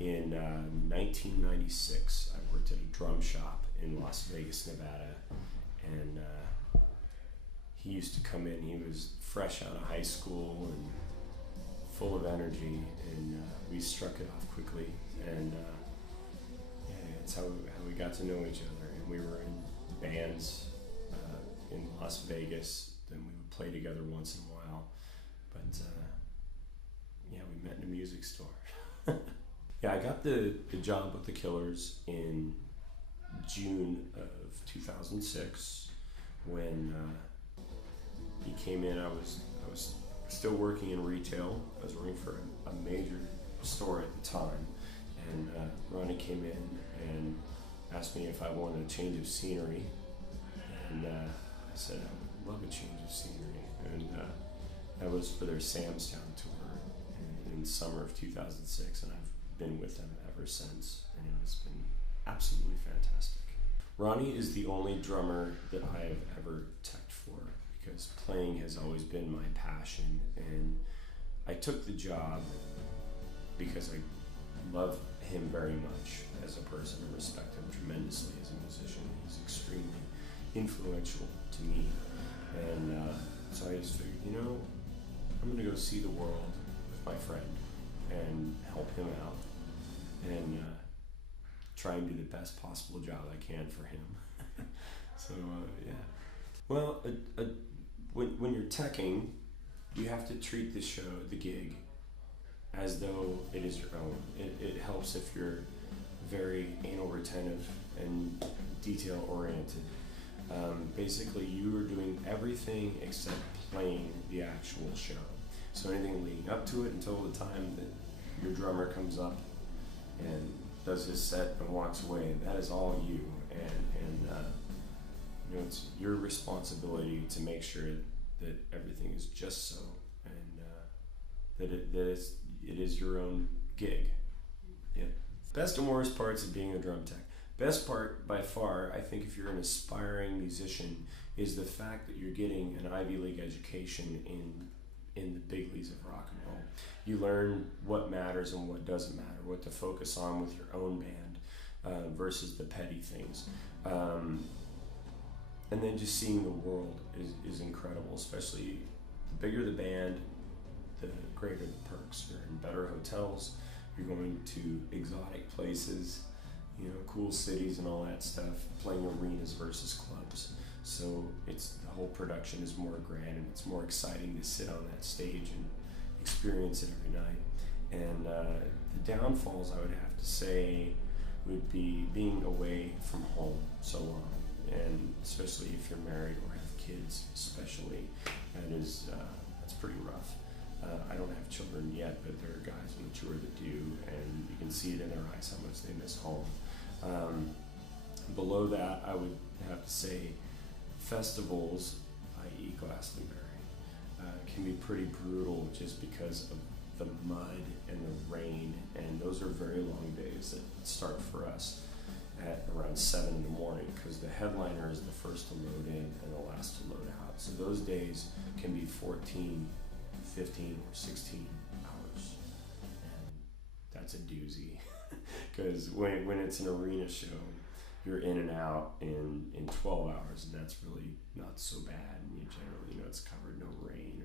In 1996, I worked at a drum shop in Las Vegas, Nevada, and he used to come in. He was fresh out of high school and full of energy, and we struck it off quickly, and yeah, that's how we got to know each other. And we were in bands in Las Vegas. Then we would play together once in a while, but yeah, we met in a music store. Yeah, I got the job with the Killers in June of 2006 when he came in. I was still working in retail. I was working for a major store at the time, and Ronnie came in and asked me if I wanted a change of scenery, and I said I would love a change of scenery, and that was for their Sam's Town tour in summer of 2006, and I've been with them ever since, and it's been absolutely fantastic. Ronnie is the only drummer that I have ever teched for, because playing has always been my passion, and I took the job because I love him very much as a person and respect him tremendously as a musician. He's extremely influential to me, and so I just figured, you know, I'm gonna go see the world with my friend and help him out, and try and do the best possible job I can for him. So yeah. Well, when you're teching, you have to treat the gig, as though it is your own. It helps if you're very anal retentive and detail oriented. Basically, you are doing everything except playing the actual show. So anything leading up to it until the time that your drummer comes up and does his set and walks away, that is all you. And you know, it's your responsibility to make sure that everything is just so, and that it is your own gig. Yeah. Best and worst parts of being a drum tech. Best part by far, I think, if you're an aspiring musician, is the fact that you're getting an Ivy League education in the big leagues of rock and roll. You learn what matters and what doesn't matter, what to focus on with your own band versus the petty things. And then just seeing the world is incredible, especially the bigger the band, the greater the perks. You're in better hotels, you're going to exotic places, you know, cool cities and all that stuff, playing arenas versus clubs. So the whole production is more grand, and it's more exciting to sit on that stage and experience it every night. And the downfalls, I would have to say, would be being away from home so long, and especially if you're married or have kids, especially, that's pretty rough. I don't have children yet, but there are guys on the tour that do, and you can see it in their eyes how much they miss home. Below that, I would have to say festivals, i.e. Glastonbury, can be pretty brutal just because of the mud and the rain, and those are very long days that start for us at around 7 in the morning, because the headliner is the first to load in and the last to load out. So those days can be 14, 15, or 16 hours, and that's a doozy. Because when it's an arena show, you're in and out in 12 hours, and that's really not so bad. And you generally, you know, it's covered, no rain,